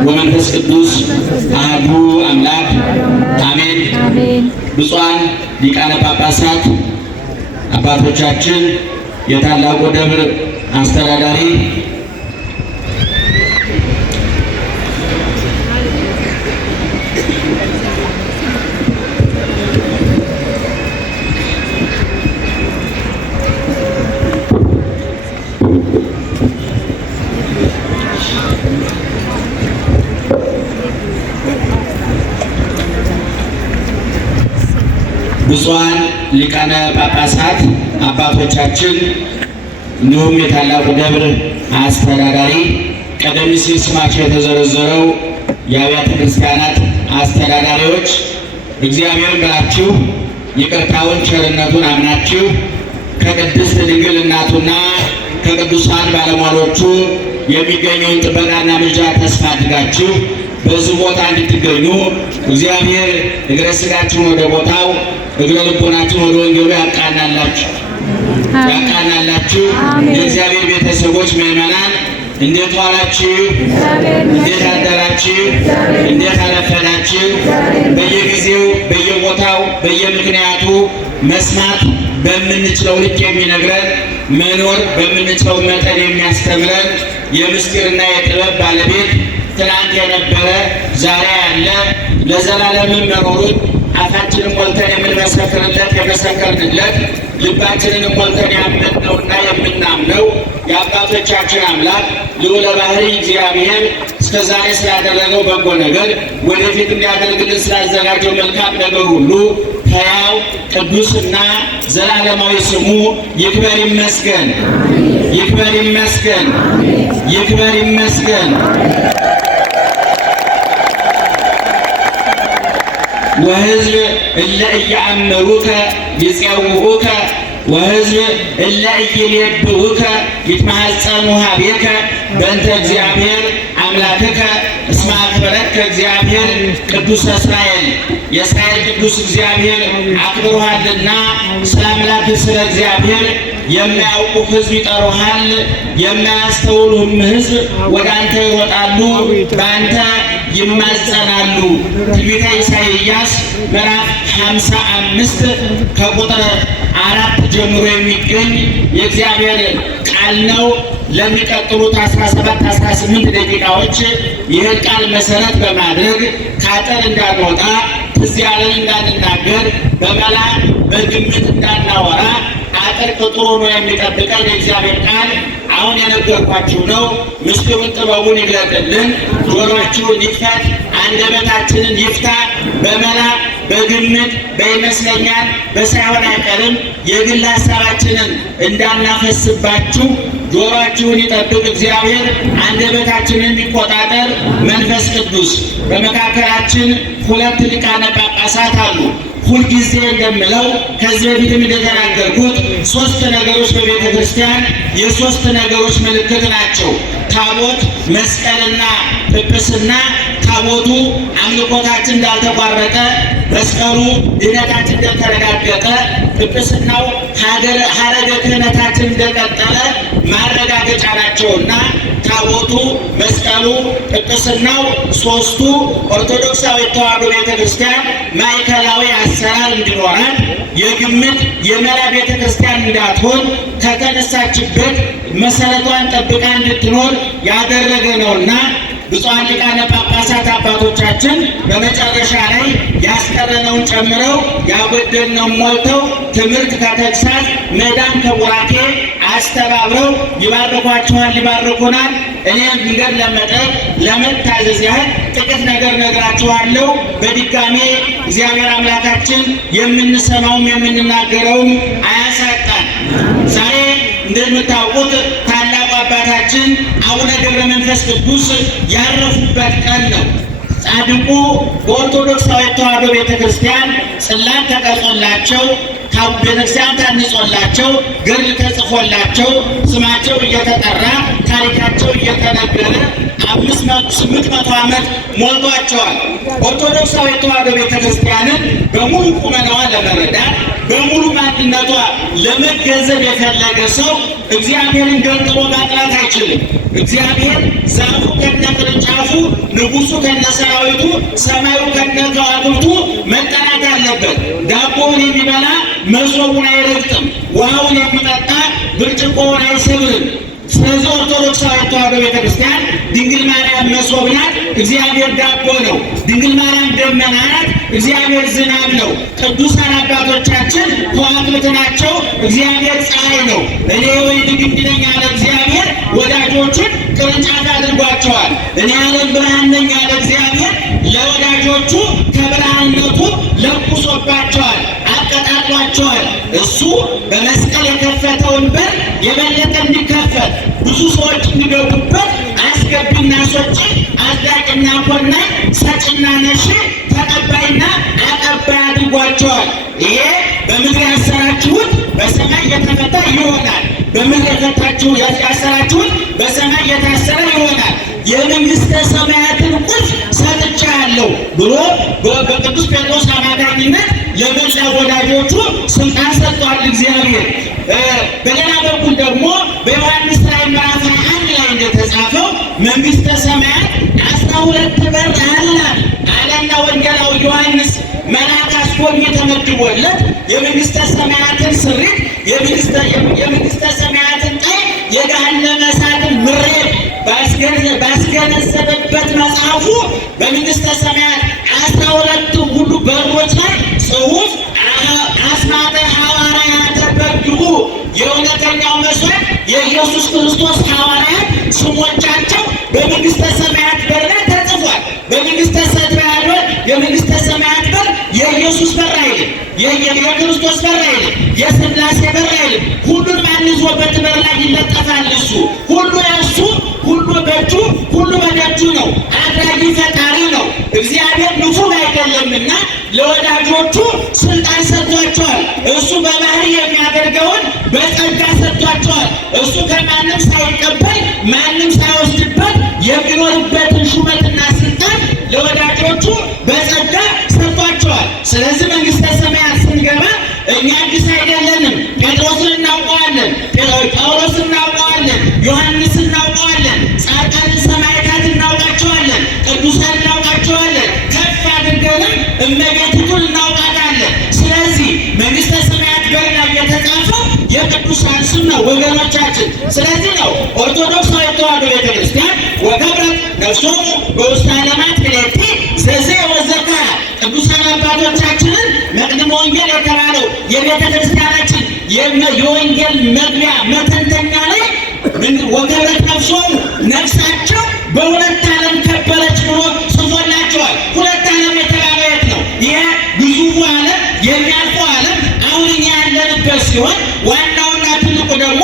ወመንፈስ ቅዱስ አሐዱ አምላክ አሜን። ብፁዓን ሊቃነ ጳጳሳት አባቶቻችን፣ የታላቁ ደብር አስተዳዳሪ፣ ብፁዓን ሊቃነ ጳጳሳት አባቶቻችን፣ እንዲሁም የታላቁ ደብር አስተዳዳሪ፣ ቀደም ሲል ስማቸው የተዘረዘረው የአብያተ ክርስቲያናት አስተዳዳሪዎች፣ እግዚአብሔር ብላችሁ ይቅርታውን ቸርነቱን አምናችሁ ከቅድስት ድንግል እናቱና ከቅዱሳን ባለሟሎቹ የሚገኘውን ጥበቃና ምልጃ ተስፋ አድርጋችሁ በዚህ ቦታ እንድትገኙ እግዚአብሔር እግረ ሥጋችሁን ወደ ቦታው እግረ ልቦናችሁን ወደ ወንጌሉ ያቃናላችሁ። የእግዚአብሔር ቤተሰቦች ምዕመናን እንዴት ዋላችሁ? እንዴት አደራችሁ? እንዴት አረፈዳችሁ? በየጊዜው በየቦታው በየምክንያቱ መስማት በምንችለው ልክ የሚነግረን መኖር በምንችለው መጠን የሚያስተምረን የምስጢርና የጥበብ ባለቤት ትናንት የነበረ ዛሬ ያለ ለዘላለምም መኖሩን አፋችንን ሞልተን የምንመሰክርለት የመሰከርንለት ልባችንን ሞልተን ያመንነውና የምናምነው የአባቶቻችን አምላክ ልዑለ ባሕርይ እግዚአብሔር እስከ ዛሬ ስላደረገው በጎ ነገር ወደፊት እንዲያደርግልን ስላዘጋጀው መልካም ነገር ሁሉ ሕያው ቅዱስና ዘላለማዊ ስሙ ይክበር ይመስገን፣ ይክበር ይመስገን፣ ይክበር ይመስገን። ወሕዝብ እለ ኢየአምሩከ ይፄውዑከ ወሕዝብ እለ ኢይሌብኡከ ይትማጸኑ ኀቤከ በእንተ እግዚአብሔር አምላክከ እስመ አክበረከ እግዚአብሔር ቅዱስ እስራኤል። የእስራኤል ቅዱስ እግዚአብሔር አክብሮሃልና ስለ አምላክህ ስለ እግዚአብሔር የማያውቁ ሕዝብ ይጠሩሃል፣ የማያስተውሉም ሕዝብ ወደ አንተ ይሮጣሉ፣ በአንተ ይማጸናሉ። ትንቢተ ኢሳይያስ ምዕራፍ 55 ከቁጥር 4 ጀምሮ የሚገኝ የእግዚአብሔር ቃል ነው። ለሚቀጥሉት 17-18 ደቂቃዎች ይህን ቃል መሰረት በማድረግ ካጠር እንዳንወጣ ትዝ ያለን እንዳንናገር በመላ በግምት እንዳናወራ አጥር ቅጥሩ ነው የሚጠብቀን የእግዚአብሔር ቃል አሁን የነገርኳችሁ ነው። ምስጢሩን ጥበቡን ይግለጥልን፣ ጆሮአችሁን ይክፈት፣ አንደበታችንን ይፍታ። በመላ በግምት በይመስለኛል በሳይሆን አይቀርም የግል ሀሳባችንን እንዳናፈስባችሁ ጆሮአችሁን ይጠብቅ እግዚአብሔር። አንደበታችንን የሚቆጣጠር መንፈስ ቅዱስ። በመካከላችን ሁለት ሊቃነ ጳጳሳት አሉ። ሁልጊዜ እንደምለው ከዚህ በፊትም እንደተናገርኩት ሶስት ነገሮች በቤተ ክርስቲያን የሶስት ነገሮች ምልክት ናቸው። ታቦት፣ መስቀልና ጵጵስና። ታቦቱ አምልኮታችን እንዳልተቋረጠ፣ መስቀሉ ድነታችን እንደተረጋገጠ፣ ጵጵስናው ሀረገ ክህነታችን እንደቀጠለ ማረጋገጫ ናቸውና ታቦቱ፣ መስቀሉ፣ ጵጵስናው ሶስቱ ኦርቶዶክሳዊ ተዋሕዶ ቤተ ክርስቲያን ማዕከላዊ አሰራር እንዲኖራት የግምት የመላ ቤተ ክርስቲያን እንዳትሆን ከተነሳችበት መሰረቷን ጠብቃ እንድትኖር ያደረገ ነውና ብፁዓን ሊቃነ ጳጳሳት አባቶቻችን በመጨረሻ ላይ ያስቀረነውን ጨምረው ያጎደልነውን ሞልተው ትምህርት ከተግሳጽ መዳን ከቡራኬ አስተባብረው ይባርኳችኋል፣ ይባርኩናል። እኔም ድንገት ለመጠቅ ለመታዘዝ ያህል ጥቂት ነገር ነግራችኋለሁ። በድጋሜ እግዚአብሔር አምላካችን የምንሰማውም የምንናገረውም አያሳጣን። ዛሬ እንደምታውቁት ታላቁ አባታችን አቡነ ገብረ መንፈስ ቅዱስ ያረፉበት ቀን ነው። ጻድቁ በኦርቶዶክሳዊ ተዋሕዶ ቤተ ክርስቲያን ጽላት ተቀርጾላቸው ቤተክርስቲያን ታንጾላቸው ገድል ተጽፎላቸው ስማቸው እየተጠራ ታሪካቸው እየተነገረ 800 ዓመት ሞልቷቸዋል። ኦርቶዶክሳዊ ተዋሕዶ ቤተክርስቲያንን በሙሉ ቁመናዋ ለመረዳት በሙሉ ማንነቷ ለመገንዘብ የፈለገ ሰው እግዚአብሔርን ገንጥሎ ማጥራት አይችልም። እግዚአብሔር ዛፉ ከነቅርንጫፉ፣ ንጉሱ ከነሰራዊቱ፣ ሰማዩ ከነከዋክብቱ መጠራት አለበት። ዳቦውን የሚበላ መሶቡን አይረግጥም፣ ውሃውን የሚጠጣ ብርጭቆውን አይሰብርም። ስለዚህ ኦርቶዶክሳዊ ተዋሕዶ ቤተክርስቲያን ድንግል ማርያም መሶብ ናት፣ እግዚአብሔር ዳቦ ነው። ድንግል ማርያም ደመና ናት፣ እግዚአብሔር ዝናብ ነው። ቅዱሳን አባቶቻችን ከዋክብት ናቸው፣ እግዚአብሔር ፀሐይ ነው። እኔ የወይን ግንድ ነኝ ያለ እግዚአብሔር ወዳጆቹን ቅርንጫፍ አድርጓቸዋል። እኔ የዓለም ብርሃን ነኝ ያለ እግዚአብሔር ለወዳጆቹ ከብርሃንነቱ ለኩሶባቸዋል፣ አቀጣጥሏቸዋል። እሱ በመስቀል የከፈተውን በር የበለጠ እንዲከፈት ብዙ ሰዎች እንዲገቡበት አስገቢና አስወጪ፣ አጽዳቂና ኮናኝ፣ ሰጪና ነሺ፣ ተቀባይና አቀባይ አድርጓቸዋል። ይሄ በምድር ያሰራችሁት በሰማይ የተፈታ ይሆናል፣ በምድር ያሰራችሁት በሰማይ የታሰረ ይሆናል፣ የመንግስተ ሰማያትን ቁልፍ ሰጥቻለሁ ብሎ በቅዱስ ጴጥሮስ አማካኝነት ለመላ ወዳጆቹ ስልጣን ሰጥቷል እግዚአብሔር። በሌላ በኩል ደግሞ በዮሐንስ ራዕይ ምዕራፍ 21 ላይ እንደተጻፈው መንግስተ ሰማያት 12 በር አላት አለና ወንጌላዊ ዮሐንስ መልአክ አስጎብኚ ተመድቦለት የመንግስተ ሰማያትን ስሪት የመንግስተ ሰማያትን ጣይ የገሃነመ እሳትን ምሬት ባስገነዘበበት መጽሐፉ በመንግስተ ሰማያት 12 ሁሉ በሮች ላይ ጽሑፍ አስማተ ሐዋርያተ በግሁ የእውነተኛው መስዋዕት የኢየሱስ ክርስቶስ ሐዋርያት ስሞቻቸው በመንግስተ ሰማያት በር ላይ ተጽፏል። በመንግስተ ሰማያት በር የመንግስተ ሰማያት በር የኢየሱስ በር አይልም፣ የክርስቶስ በር አይልም፣ የሥላሴ በር አይልም። ሁሉን ማንዞበት በር ላይ ይለጠፋል። እሱ ሁሉ የእሱ ሁሉ በእጁ ሁሉ በደጁ ነው። አድራጊ ፈጣሪ ነው። እግዚአብሔር ንፉግ አይደለምና ለወዳጆቹ ስልጣን ሰጥቷቸዋል። እሱ በባህሪ የሚያደርገውን በጸጋ ሰጥቷቸዋል። እሱ ከማንም ሳይቀበል ማንም ሳይወስድበት የሚኖርበትን ሹመትና ስልጣን ለወዳጆቹ በጸጋ ሰጥቷቸዋል። ስለዚህ መንግስተ ሰማያት ስንገባ እኛ አዲስ አይደለንም። ጴጥሮስን እናውቀዋለን፣ ጳውሎስን እናውቀዋለን፣ ዮሐንስ እናውቀዋለን፣ ጻድቃንን ሰማዕታት እናውቃቸዋለን፣ ቅዱሳን እናውቃቸዋለን። ከፍ አድርገንም እመቤቲቱን እናውቃታለን። ስለዚህ መንግስተ ሰማያት በር ላይ የተጻፈው የቅዱሳን ስም ነው ወገኖቻችን። ስለዚህ ነው ኦርቶዶክሳዊ ተዋሕዶ ቤተክርስቲያን ወገብረት ነፍሶሙ በውስተ ዓለማት ክልኤቲ ዘዘ ወዘካ ቅዱሳን አባቶቻችንን መቅድመ ወንጌል የተባለው የቤተ ክርስቲያናችን የወንጌል መግቢያ መተንተኛ ላይ ወገብረት ነፍሶሙ ነፍሳቸው በሁለት ዓለም ከበረች ብሎ ጽፎላቸዋል። ሁለት ዓለም የተባለው የት ነው? ይህ ግዙፉ ዓለም የሚያልፈው ዓለም አሁን እኛ ያለንበት ሲሆን ዋናውና ትልቁ ደግሞ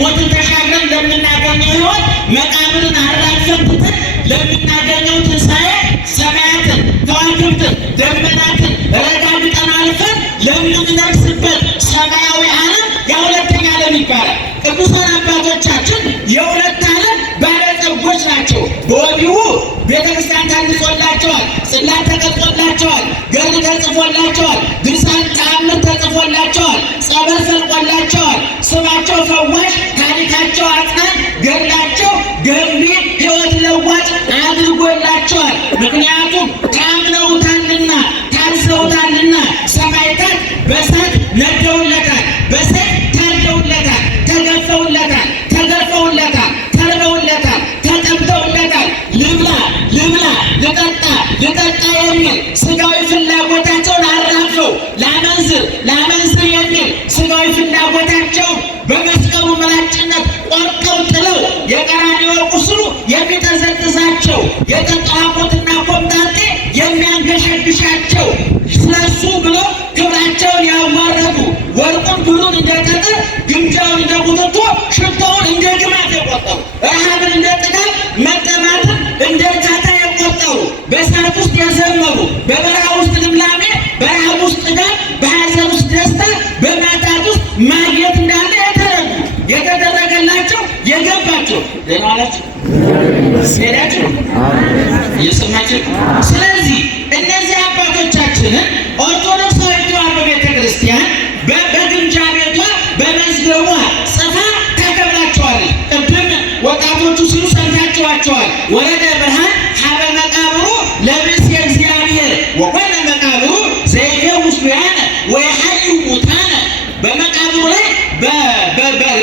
ሞትን ተሻግረን ለምናገኘው ሕይወት መቃብርን አራግፈን ትተን ለምናገኘው ትንሣኤ ሰማያትን፣ ከዋክብትን፣ ደመናትን ረጋግጠን አልፈን ለምንነግስበት ሰማያዊ ዓለም የሁለተኛ ዓለም ይባላል። ቅዱሳን አባቶቻችን የሁለት ዓለም ባለጸጎች ናቸው። በወዲሁ ቤተክርስቲያን ታንጾላቸዋል፣ ጽላት ተቀርጾላቸዋል፣ ገድል ተጽፎላቸዋል፣ ድርሳን ተአምር ተጽፎላቸዋል፣ ጸበል ፈልቆላቸዋል። ስማቸው ፈዋሽ፣ ታሪካቸው አጽናኝ፣ ገድላቸው ገንቢ፣ ሕይወት ለዋጭ አድርጎላቸዋል። ምክንያቱም ታምነውታልና ታርሰውታልና። ሰማዕታት በእሳት ነደውለታል፣ በሰይፍ ታርደውለታል፣ ተገፈውለታል፣ ተገርፈውለታል፣ ተርበውለታል፣ ተጠምተውለታል። ልብላ ልብላ ልጠጣ ልጠጣ የሚል ስጋዊ ፍላጎታቸውን አራግፈው ላመንዝር የሚል ስጋዊ ፍላጎታቸውን በመስቀሉ ምላጭነት ቆርጠው ጥለው የቀራንዮ ቁስሉ የሚጠዘጥዛቸው የጠጣሙትና ኮምጣጤ የሚያንገሸግሻቸው ስለሱ ብለው ክብራቸውን ያዋረዱ ወርቁን ብሩን እንደ ጠጠር ግምጃውን እንደ ቡትቶ ሽቶውን እንደ ግማት የቆጠሩ ረሃብን እንደ ጥጋብ መጠማትን እንደ እርካታ የቆጠሩ በእሳት ውስጥ የዘመሩ በበረሃ ውስጥ ልምላሜ በረሃብ ውስጥ ጥጋብ በሐዘን ሄዳችሁ እየሰማችሁ። ስለዚህ እነዚህ አባቶቻችንን ኦርቶዶክሳዊ ተዋሕዶ ቤተክርስቲያን በግምጃ ቤቷ በመዝገቧ ጽፋ ታከብራቸዋለች። ቅድም ወጣቶቹ ሲሉ ሰምታችኋቸዋል። ወረደ ብርሃን ሀበ መቃብሩ ለብእሲ እግዚአብሔር ወኮነ መቃብሩ ዘይፈውስ ዱያነ ወየሐዩ ሙታነ። በመቃብሩ ላይ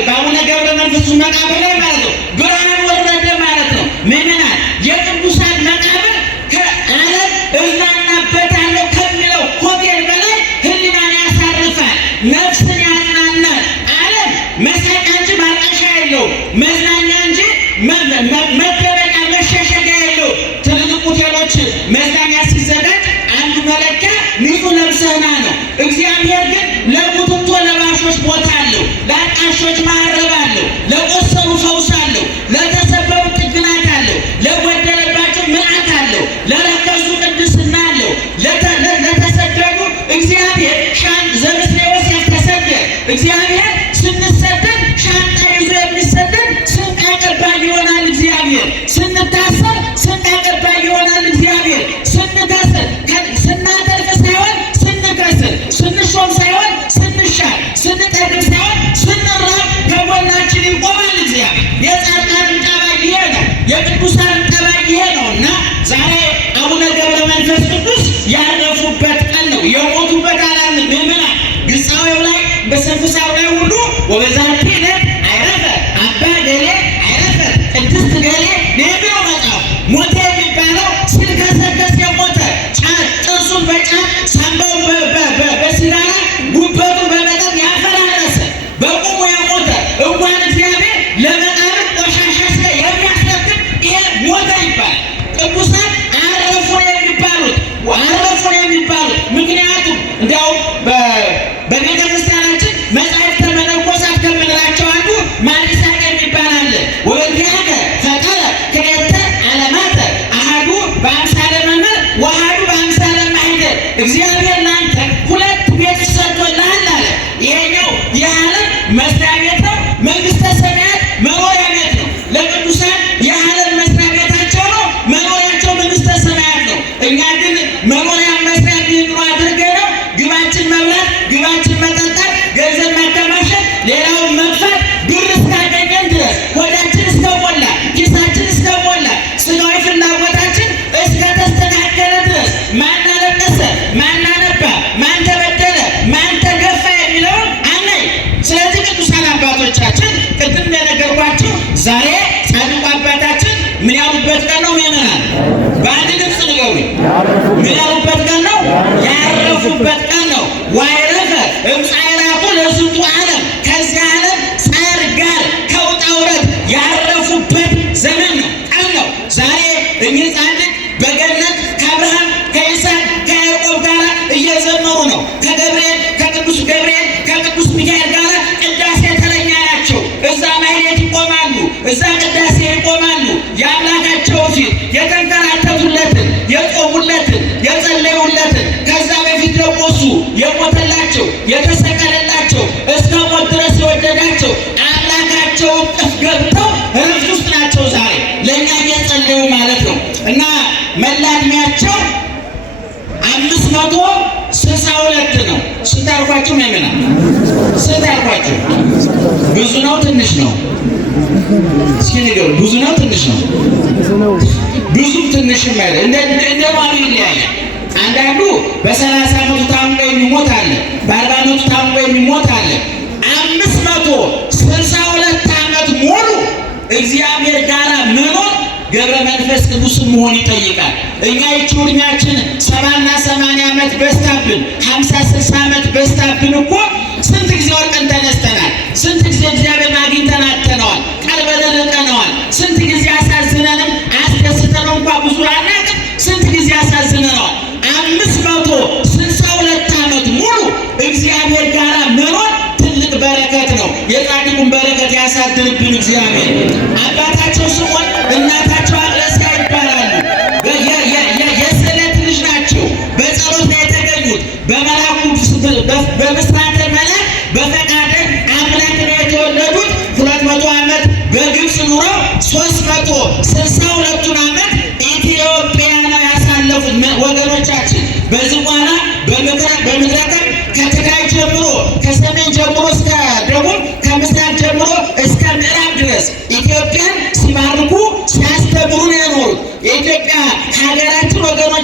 በአቡነ ገብረ መንፈስ መቃብር ላይ ማለት ነው ብርሃን ወረደ ማለት ነው። ምዕመናን የቅዱሳን መቃብር ከዓለም እዝናናበታለሁ ከሚለው ሆቴል በላይ ሕሊናን ያሳርፋል፣ ነፍስን ያጽናናል። ዓለም መሳቂያ እንጂ ማልቀሻ የለውም፣ መዝናኛ እንጂ መደበቂያ መሸሸጊያ የለውም። ትልልቅ ሆቴሎች መዝናኛ ሲዘጋጅ አንዱ መለኪያ ንጹህ ለብሰህና ነው። እግዚአብሔር ግን ለቡትቶ ለባሾች ቦታ አለው፣ ለአቃሾች ማዕረብ አለው፣ ለቆሰሉ ፈውስ አለው፣ ለተሰበሩ ጥግናት አለው፣ ለጎደለባቸው ምልአት አለው፣ ለረከሱ ቅድስና አለው፣ ለተሰደዱ እግዚአብሔር ዘምስሌዎስ ያልተሰደደ እግዚአብሔር ስንሰደድ ሻንጣ ይዞ የሚሰደድ ስንቅ አቀባይ ይሆናል። እግዚአብሔር ስንታሰር ስንቅ አቀባይ ይሆናል። እግዚአብሔር ስንከስር ስናተርፍ ሳይሆን ስንከስር፣ ስንሾም ሳይሆን ስንሻር፣ ስንጠግብ ሳይሆን ስንራብ ከጎናችን ይቆማል። እግዚአብሔር የጻድቃን ጠባይ ይሄ ነው፣ የቅዱሳን ጠባይ ይሄ ነው እና ዛሬ አቡነ ገብረ መንፈስ ቅዱስ ያረፉበት ቀን ነው። የሞቱበት አላምን ምዕመናን ግጻዌው ላይ በስንክሳሩ ላይ ሁሉ ወበዛቲ ዕለት አይረፈ አባ ገሌ አይረፈ ቅድስት ገሌ ነው መጽሐፍ። ሞተ የሚባለው ሲልከሰከስ የሞተ ጥርሱን በጫት ሳምባውን በሲጋራ ጉበቱን በመጠጥ ያፈራረሰ በቁሙ የሞተ እንኳን እግዚአብሔር ለመቃብር ቆሻሻ ስጋ የሚያስረክብ ይሄ ሞተ ይባላል። ቅዱሳን አረፉ የሚባሉት ምክንያቱም እንዲያውም በቤተ ክርስቲያናችን መጻሕፍተ መነኮሳት ከምንላቸው አንዱ ማሪሳቅ የሚባል አለ። ወበዚያከ ፈጠረ ክልኤተ ዓለማተ አሐዱ በአምሳለ መምህር ወአሐዱ በአምሳለ ማኅደር። እግዚአብሔር ለአንተ ሁለት ቤት ሰጥቶልሃል አለ። ይሄኛው የዓለም መስሪያ ቤት ነው፣ መንግሥተ ሰማያት መኖሪያ ቤት ነው። ለቅዱሳን የዓለም መስሪያ ቤታቸው ነው፣ መኖሪያቸው መንግሥተ ሰማያት ነው። እኛ ግን መኖሪያ መስሪያ ቤት ነው አድርገነው ግባችን መብላት፣ ግባችን መጠጣት፣ ገንዘብ ማከማሸት፣ ሌላውን መግፋት፣ ብር እስካገኘን ድረስ ሆዳችን እስከሞላ፣ ኪሳችን እስከሞላ፣ ስጋዊ ፍላጎታችን እስከተስተካከለ ድረስ ማን አለቀሰ፣ ማን አነባ፣ ማን ተበደለ፣ ማን ተገፋ የሚለውን አናይ። ስለዚህ ቅዱሳን አባቶቻችን ቅድም እንደነገርኳችሁ ዛሬ ጻድቁ አባታችን ምን ያሉበት ቀን ነው? ምዕመናን በአንድ ድምፅ ንገሩኝ። ምን ያሉበት ቀን ነው? ያረፉበት ቀን ነው። ዋይረፈ እምጻዕራቱ ለዝንቱ ዓለም፣ ከዚህ ዓለም ጻር ጋር ከውጣ ውረድ ያረፉበት ዘመን ነው፣ ቀን ነው። ዛሬ እኚህ ጻድቅ በገነት ከአብርሃም ከይስሐቅ ከያዕቆብ ጋር እየዘመሩ ነው። ከገብርኤል ከቅዱስ ገብርኤል ከቅዱስ ሚካኤል ጋር ቅዳሴ ተረኛ ናቸው። እዛ ማኅሌት ይቆማሉ፣ እዛ ቅዳሴ ይቆማሉ። የአምላካቸው ፊት የተንከራተቱለትን፣ የጾሙለትን፣ የጸለዩለትን ከዛ በፊት ደግሞ እሱ የሞተላቸው የተሰቀለላቸው እስከ ሞት ድረስ የወደዳቸው አምላካቸው እቅፍ ገብተው እረፍት ውስጥ ናቸው። ዛሬ ለእኛ እየጸለዩ ማለት ነው እና መላ ዕድሜያቸው 562 ነው። ስንት አልኳችሁ? ምዕመናን ስንት አልኳችሁ? ብዙ ነው ትንሽ ነው? እስኪ ንገሩ። ብዙ ነው ትንሽ ነው? ብዙም ትንሽም አይደል። እንደ ማኑ ይለያያል። አንዳንዱ በ30 ዓመቱ ታምቆ የሚሞት አለ፣ በ40 ዓመቱ ታምቆ የሚሞት አለ። 562 ዓመት ሙሉ እግዚአብሔር ጋር መኖር ገብረ መንፈስ ቅዱስን መሆን ይጠይቃል። እኛ ይቺው ዕድሜያችን 70 እና 80 ዓመት በስታብን 50 60 ዓመት በስታብን እኮ ስንት ጊዜ ወርቀን ተነስተናል። ስንት ጊዜ እግዚአብሔርን አግኝተን አጥተነዋል፣ ቀርበን ርቀነዋል። ስንት ጊዜ አሳዝነንም አስደስተነው እንኳ ብዙ አናውቅም። ስንት ጊዜ አሳዝነነዋል። 562 ዓመት ሙሉ እግዚአብሔር ጋር መኖር ትልቅ በረከት ነው። የጻድቁን በረከት ያሳድርብን እግዚአብሔር። አባታቸው ስምዖን እናታቸው አቅለስያ ይባላሉ። የስዕለት ልጅ ናቸው። በጸሎት ላይ የተገኙት በመልአኩ በብስራተ መልአክ በፈቃደ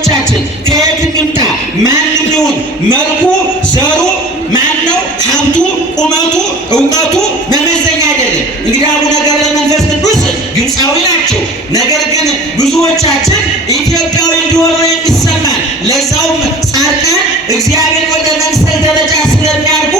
ብዙዎቻችን ከየት ይምጣ ማንም ይሁን መልኩ ዘሩ ማነው ሀብቱ ቁመቱ እውቀቱ መመዘኛ አይደለም። እንግዲህ አቡነ ገብረ መንፈስ ቅዱስ ግብፃዊ ናቸው። ነገር ግን ብዙዎቻችን ኢትዮጵያዊ እንደሆኑ የሚሰማን ለዛውም ጻድቃን እግዚአብሔር ወደ መምሰል ደረጃ ስለሚያርጉ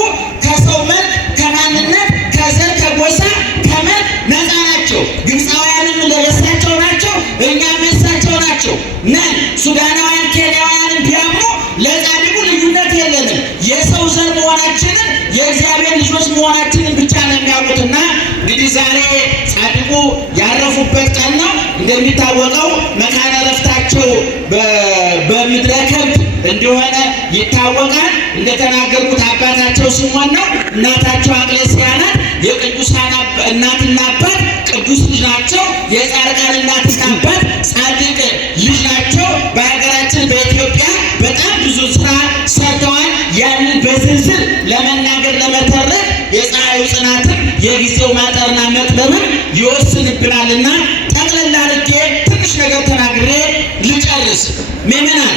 ከሰው መልክ ከማንነት ከዘር ከጎሳ ከመልክ ነፃ ናቸው። ግብፃውያንም ለየሳቸው ናቸው፣ እኛም የሳቸው ናቸው ነን። ሱዳናውያን ኬንያውያንም ቢያምኑ ለጻድቁ ልዩነት የለንም። የሰው ዘር መሆናችንን የእግዚአብሔር ልጆች መሆናችንን ብቻ ነው የሚያውቁትና እንግዲህ ዛሬ ጻድቁ ያረፉበት ቀን ነው። እንደሚታወቀው መካነ ዕረፍታቸው በምድረ ከብድ እንደሆነ ይታወቃል። እንደተናገርኩት አባታቸው ስምዖን ነው፣ እናታቸው አቅሌስያ ናት። የቅዱሳን እናትና አባት ቅዱስ ልጅ ናቸው። የጻድቃን እናትና አባት ጻድቅ ልጅ ናቸው። በሀገራችን በኢትዮጵያ በጣም ብዙ ስራ ሰርተዋል። ያንን በዝርዝር ለመናገር ለመተረክ የፀሐዩ ጽናትም የጊዜው ማጠርና መጥበብም ይወስንብናልና ጠቅለል አድርጌ ትንሽ ነገር ተናግሬ ልጨርስ። ምእመናን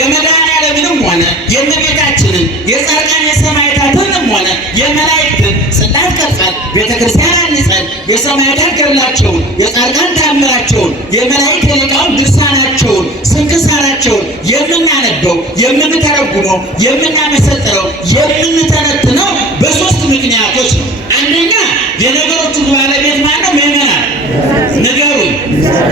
የመድኃኔዓለምንም ሆነ የእመቤታችንን የጻድቃን የሰማዕታትንም ሆነ የመላእክትን ጽላት ቀርጸን ቤተክርስቲያን አንጸን የሰማዕታት ገድላቸውን የጻድቃን ታምራቸውን የመላእክት የሊቃውንት ድርሳናቸውን ስንክሳራቸውን የምናነበው የምንተረጉመው የምናመሰጥረው የምንተነትነው በሶስት ምክንያቶች ነው። አንደኛ የነገሮች ሁሉ ባለቤት ማን ነው? ምእመናን ንገሩኝ።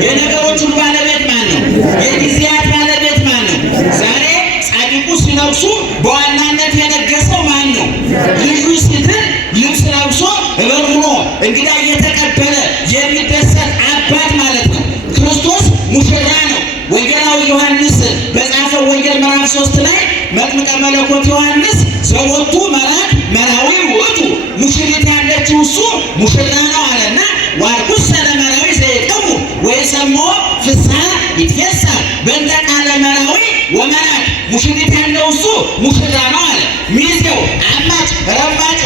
የነገሮች ሁሉ ባለቤት ማን ነው? የጊዜያት ባለቤት ማን ነው? ዛሬ ጻድቁ ሲነግሱ በዋናነት የነገሰው ማን ነው? ልጁ ሲድን ልብስ ለብሶ በርኖ እንግዳ እየተቀበለ የሚደሰት አባት ማለት ነው። ክርስቶስ ሙሽራ ነው። ወንጌላዊ ዮሐንስ በጻፈው ወንጌል ምዕራፍ 3 ላይ መጥምቀ መለኮት ዮሐንስ ዘወቱ መልአክ መራዊ ውእቱ ሙሽሪት ያለችው እሱ ሙሽራ ነው አለና ዋርኩሰ ለመራዊ ዘይቀሙ ወይሰምዖ ፍስሐ ይትፌሳህ በእንተ ቃለ መራዊ ወመልአክ ሙሽሪት ያለው እሱ ሙሽራ ነው አለ። ሚዜው አማጭ ረባጩ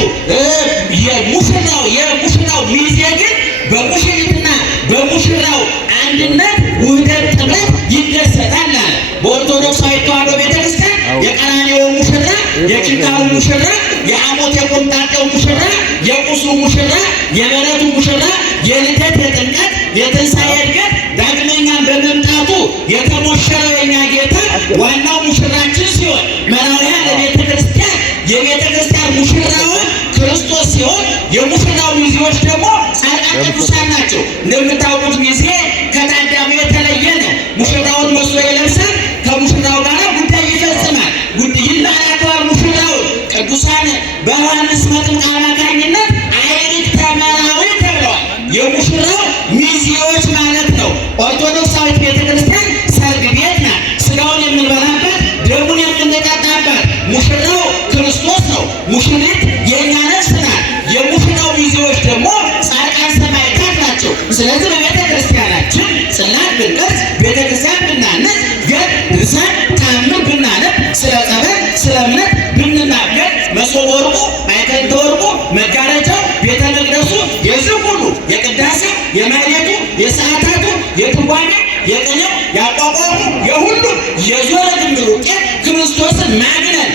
የሙሽራው ሚዜ ግን በሙሽሪትና በሙሽራው አንድነት ውህደት ጥምረት ይደሰታል አለ። በኦርቶዶክሳዊ ተዋሕዶ ቤተክርስቲያን የቀራንዮ ሙሽራ፣ የችንካሩ ሙሽራ፣ የሐሞት የቆምጣጤው ሙሽራ፣ የቁሱ ሙሽራ፣ የበረቱ ሙሽራ፣ የልደት የጥምቀት የትንሣኤ ዕርገት ዳግመኛም በመምጣቱ የተሞሸረው የኛ ጌታ ዋናው ሙሽራችን ሲሆን መራውያን ለቤተክርስቲያን የቤተክርስቲያን ሙሽራውን ክርስቶስ ሲሆን የሙሽራው ሚዜዎች ደግሞ ጻድቃን ቅዱሳን ናቸው። እንደምታውቁት ሚዜ ከታዳሚ የተለየ ነው። ሙሽራውን መስሎ ይለብሳል። ከሙሽራው ጋር ጉዳይ ይፈጽማል። ይላላከዋል ሙሽራውን። ቅዱሳን በዮሐንስ መጥምቅ አማካኝነት አይሪክተ መራዊ ተብለዋል። የሙሽራው ሚዜዎች ማለት ነው። ኦርቶዶክሳዊት ቤተክርስቲያን ሰርግ ቤት ናት። ስጋውን የምንበላበት ደሙን የምንጠጣበት ሙሽራው ክርስቶስ ነው። ሙሽሪት የእኛ ነፍስ ናት። የሙሽራው ሚዜዎች ደግሞ ጻድቃን ሰማዕታት ናቸው። ስለዚህ በቤተክርስቲያናችን ጽላት ብንቀርጽ ቤተክርስቲያን ብናነጽ ገድል ድርሳን ተአምር ብናነብ ስለ ጸበል ስለ እምነት ብንናገር መሶበ ወርቁ ማዕጠንተ ወርቁ መጋረጃው ቤተ መቅደሱ የዚህ ሁሉ የቅዳሴው የማኅሌቱ የሰዓታቱ የትርጓሜ የቅኔው ያቋቋሙ የሁሉም የዞረ ድምር ውጤት ክርስቶስን ማግነን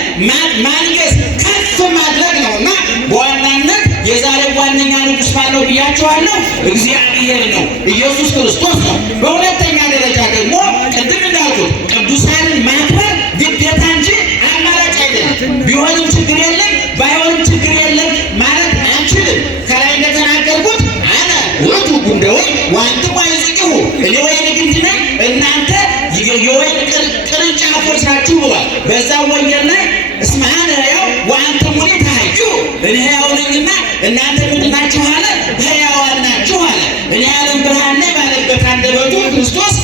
ማንገስ ከፍ ማድረግ ነውና በዋናነት የዛሬ ዋነኛ ንጉሥ ማነው ብያቸዋለሁ? እግዚአብሔር ነው፣ ኢየሱስ ክርስቶስ ነው። በሁለተኛ ደረጃ ደግሞ ቅድም እንዳልኩት ቅዱሳንን ማክበር ግዴታ እንጂ አማራጭ አይደለም። ቢሆንም ችግር የለም ባይሆንም ችግር የለም ማለት አንችልም። ከላይ እንደተናገርኩት አነ ውእቱ ጉንደ ወይን ወአንትሙ አይጽቂሁ፣ እኔ ወይን ግንድ ነኝ እናንተ የወይን ቅርንጫፎች ናችሁ ብሏል። በዛ ወንጌል ላይ እስመ አነ ሕያው ወአንትሙኒ ተሐዩ፣ እኔ ሕያው ነኝና እናንተ ምንድን ናችሁ አለ? ሕያዋን ናችሁ አለ። እኔ የዓለም ብርሃን ነኝ ባለበት አንደበቱ ክርስቶስ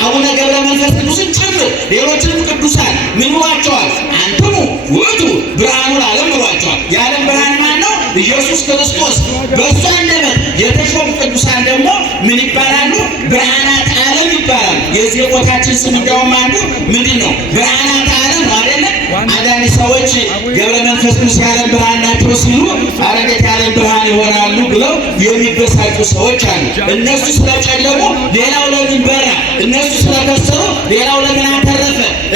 አቡነ ገብረ መንፈስ ቅዱስን ጭምር ሌሎችንም ቅዱሳን ምን ብሏቸዋል? አንትሙ ውእቱ ብርሃኑ ለዓለም ብሏቸዋል። የዓለም ብርሃን ማን ነው? ኢየሱስ ክርስቶስ። በእሱ አንደበት የተሾሙ ቅዱሳን ደግሞ ምን ይባላሉ? ብርሃናት ዓለም ይባላሉ። የዚህ ቦታችን ስም እንዲያውም አንዱ ምንድን ነው? ብርሃናት ዓለም ነው አይደለም? አንዳንድ ሰዎች ገብረ መንፈስ ቅዱስ የዓለም ብርሃን ናቸው ሲሉ ኧረ እንዴት የዓለም ብርሃን ይሆናሉ ብለው የሚበሳጩ ሰዎች አሉ። እነሱ ስለጨለሙ ሌላው ለምን በራ? እነሱ ስለከሰሩ ሌላው ለምን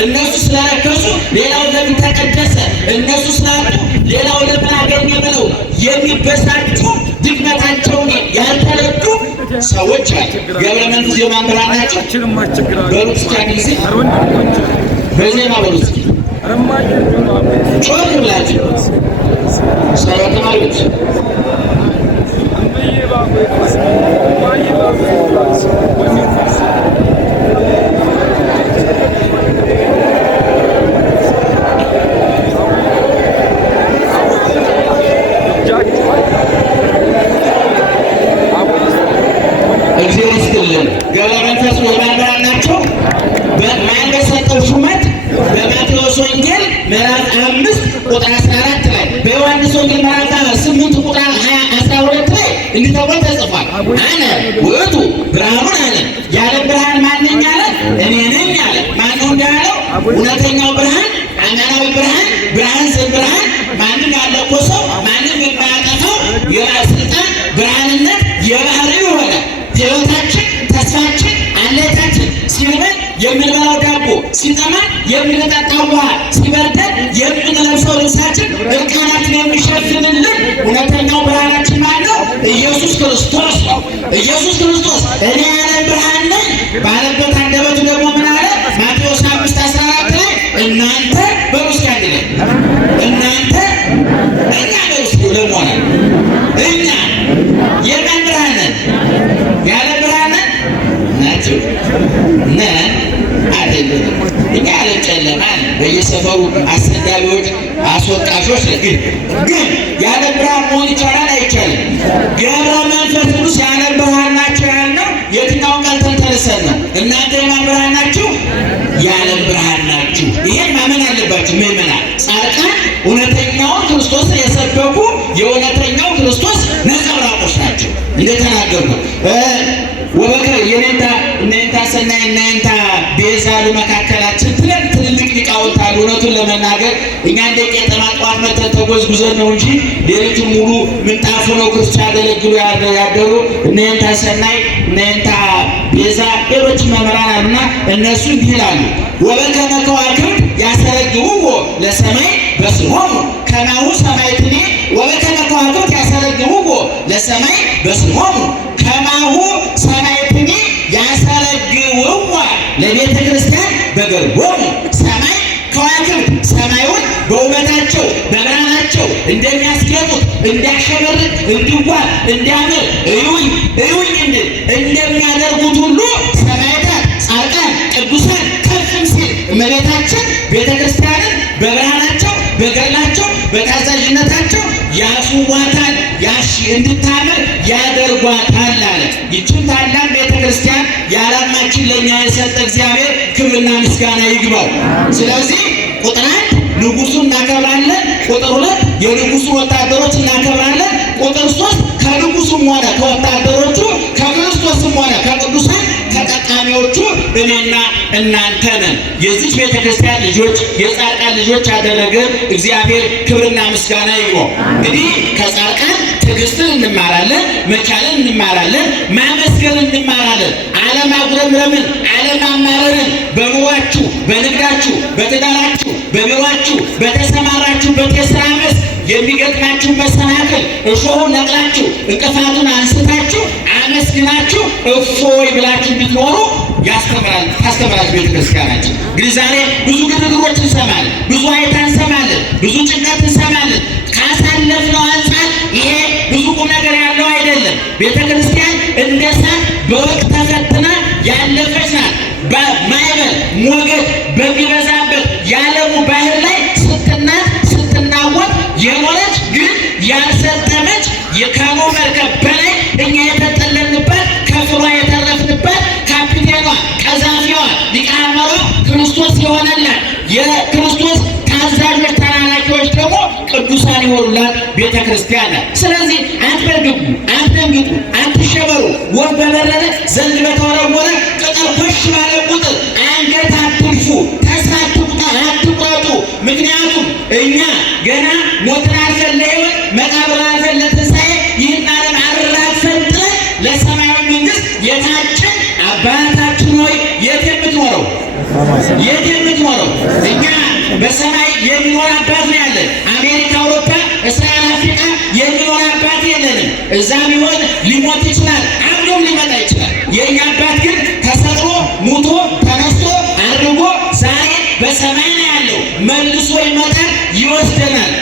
እነሱ ስለረከሱ ሌላው ለምን ተቀደሰ፣ እነሱ ስላጡ ሌላው ለምን አገኘ ብለው የሚበሳጩ ድክመታቸውን ያልተረዱ ሰዎች አሉ። ገብረ መንፈስ የማን ብርሃን ናቸው? በሉት እስኪ አንድ ጊዜ በዜማ በሉት እስኪ ጮክ ብላችሁ ሰራ ተማሪዎች እግዚአብሔር ይስጥልን። ገብረ መንፈስ የማን ብርሃን ናቸው? በማን በሰጠው ሹመት በማቴዎስ ወንጌል ምዕራፍ 5 ቁጥር 14 ላይ በዮሐንስ ወንጌል ምዕራፍ 8 ቁጥር 12 ላይ እንዲህ ተብሎ ተጽፏል። አነ ውእቱ ብርሃኑን አለ የዓለም ብርሃን ማን ነኝ አለ? እኔ ነኝ አለ። ማን ነው እንዳለው? እውነተኛው ብርሃን፣ አማናዊ ብርሃን፣ ብርሃን ዘብርሃን፣ ማንም ያለኮሰው ማንም የማያጠፋው የስልጣን ብርሃንነት የባህሪው የሆነ ሕይወታችን፣ ተስፋችን፣ አለታችን ሲርበን የምንበላው ዳቦ፣ ሲጠማን የምንጠጣው ውሃ፣ ሲበርደን የምንለብሰው ልብሳችን እርቃናችን የሚሸፍንልን እውነተኛው ብርሃናችን ማለት ነው ኢየሱስ ክርስቶስ ነው። ኢየሱስ ክርስቶስ እኔ የዓለም ብርሃን ነኝ ባለበት አንደበቱ ደግሞ ምን አለ? ማቴዎስ 5:14 ላይ እናንተ በውስጥ ያለ እናንተ እኛ በውስጥ ለሞና እኛ የማን ብርሃን ነን? የዓለም ብርሃን ነን ናቸው ነን አይደለም። እኛ ዓለም ጨለማ በየሰፈሩ አሰዳቢዎች፣ አስወቃሾች ግን የዓለም ብርሃን መሆን ይቻላል አይቻልም? ገብረ መንፈስ ቅዱስ የዓለም ብርሃን ናቸው ያልነው የትኛውን ቃል ተንተርሰን ነው? እናንተ የማን ብርሃን ናችሁ? የዓለም ብርሃን ናችሁ። ይሄን ማመን አለባችሁ ምእመናን። ጻድቃን እውነተኛውን ክርስቶስን የሰበኩ የእውነተኛው ክርስቶስ ነጸብራቆች ናቸው። እንደተናገርኩ ወበከ የኔታ እነንታ ሰናይ እነንታ ቤዛሉ መካከላችን ትልልቅ ሊቃውንት አሉ። እውነቱን ለመናገር እኛ እንደ ቄጠማ ጠዋት መተን ተጎዝጉዘን ነው እንጂ ሌሊቱን ሙሉ ምንጣፉ ነው ክርስቶስ ያገለግሉ ያደሩ እነንታ ሰናይ እነንታ ቤዛ ሌሎች መምህራን አሉና እነሱ እንዲህ ይላሉ። ወበከመ ከዋክብት ያሰረግውዎ ለሰማይ በስምዖሙ ከማሁ ሰማዕትኔ ወበከመ ከዋክብት ያሰረግውዎ ለሰማይ በስምዖሙ ከማሁ ሰማዕትኔ ያሰረግውዋ ለቤተ ክርስቲያን በገርቦሙ። ሰማይ ከዋክብት ሰማዩን በውበታቸው በብርሃናቸው እንደሚያስጌጡት እንዲያሸበርቅ እንዲዋብ እንዲያምር እዩኝ እዩኝ እንድል እንደሚያደርጉት ሁሉ ሰማዕታት፣ ጻድቃን፣ ቅዱሳን ከፍም ሲል እመቤታችን ቤተ ክርስቲያንን በብርሃናቸው በገድላቸው በታዛዥነታቸው ያስዋታል፣ እንድታምር ያደርጓታል አለ። ይችን ታላቅ ቤተ ክርስቲያን የዓላማችን ለእኛ የሰጠ እግዚአብሔር ክብርና ምስጋና ይግባው። ስለዚህ ቁጥር 1 ንጉሱን እናከብራለን። ቁጥር 2 የንጉሱን ወታደሮች እናከብራለን። ቁጥር 3 ከንጉሱም ሆነ ከወታደሮቹ ከክርስቶስም ሆነ ከቅዱሳን ተጠቃሚዎቹ እኔና እናንተ ነን። የዚች ቤተክርስቲያን ልጆች የጻድቃን ልጆች ያደረገ እግዚአብሔር ክብርና ምስጋና ይግባው። እንግዲህ ከጻድቃን ትዕግስትን እንማራለን፣ መቻልን እንማራለን፣ ማመስገን እንማራለን፣ አለማጉረምረምን፣ አለማማረርን በኑሯችሁ፣ በንግዳችሁ፣ በትዳራችሁ፣ በቢሮአችሁ፣ በተሰማራችሁበት የሥራ መስክ የሚገጥማችሁ መሰናክል እሾሁን ነቅላችሁ እንቅፋቱን አንስታችሁ አመስግናችሁ እፎይ ብላችሁ እንድትኖሩ ታስተምራለች ቤተክርስቲያናችን። እንግዲህ ዛሬ ብዙ ግርግሮች እንሰማለን፣ ብዙ አይታ እንሰማለን፣ ብዙ ጭንቀት እንሰማለን። ካሳለፍነው አንጻር ይሄ ብዙ ቁም ነገር ያለው አይደለም። ቤተክርስቲያን እንደ እሳት በወቅት ተፈትና ያለፈች ናት። በማዕበል ሞገድ በሚበዛበት የዓለሙ ባህር ላይ ስትናወጥ የኖረች ግን ያልሰጠመች ከኖህ መርከብ በላይ እኛ የተጠለልንበት ከፍሯ የተረፍንበት ካፒቴኗ ቀዛፊዋ ሊቀመንበሯ ክርስቶስ የሆነላት የክርስቶስ ታዛዦች ተላላኪዎች ደግሞ ቅዱሳን የሆኑላት ቤተ ክርስቲያን ናት። ስለዚህ አትበርግጉ፣ አትደንግጡ፣ አትሸበሩ። ወፍ በበረረ ዘንግ በተወረወረ ቅጠል ኮሽ ባለ ቁጥር አንገት አትልፉ፣ ተስፋ አትቁረጡ። ምክንያቱም እኛ ገና ሞትን አልፈን ለሕይወት መቃብርን አልፈን ለትንሣኤ ይህን ዓለም አራግፈን ጥለን ለሰማያዊ መንግሥት የታጨን አባታችን ሆይ የት የምትኖረው የት የምትኖረው? እኛ በሰማይ የሚኖር አባት ነው ያለን። አሜሪካ፣ አውሮፓ፣ እስራኤል፣ አፍሪካ የሚኖር አባት የለንም። እዛ ቢሆን ሊሞት ይችላል፣ አብሮም ሊመጣ ይችላል። የእኛ አባት ግን ተሰቅሎ ሙቶ ተነስቶ አድርጎ ዛሬ በሰማይ ነው ያለው። መልሶ ይመጣል፣ ይወስደናል።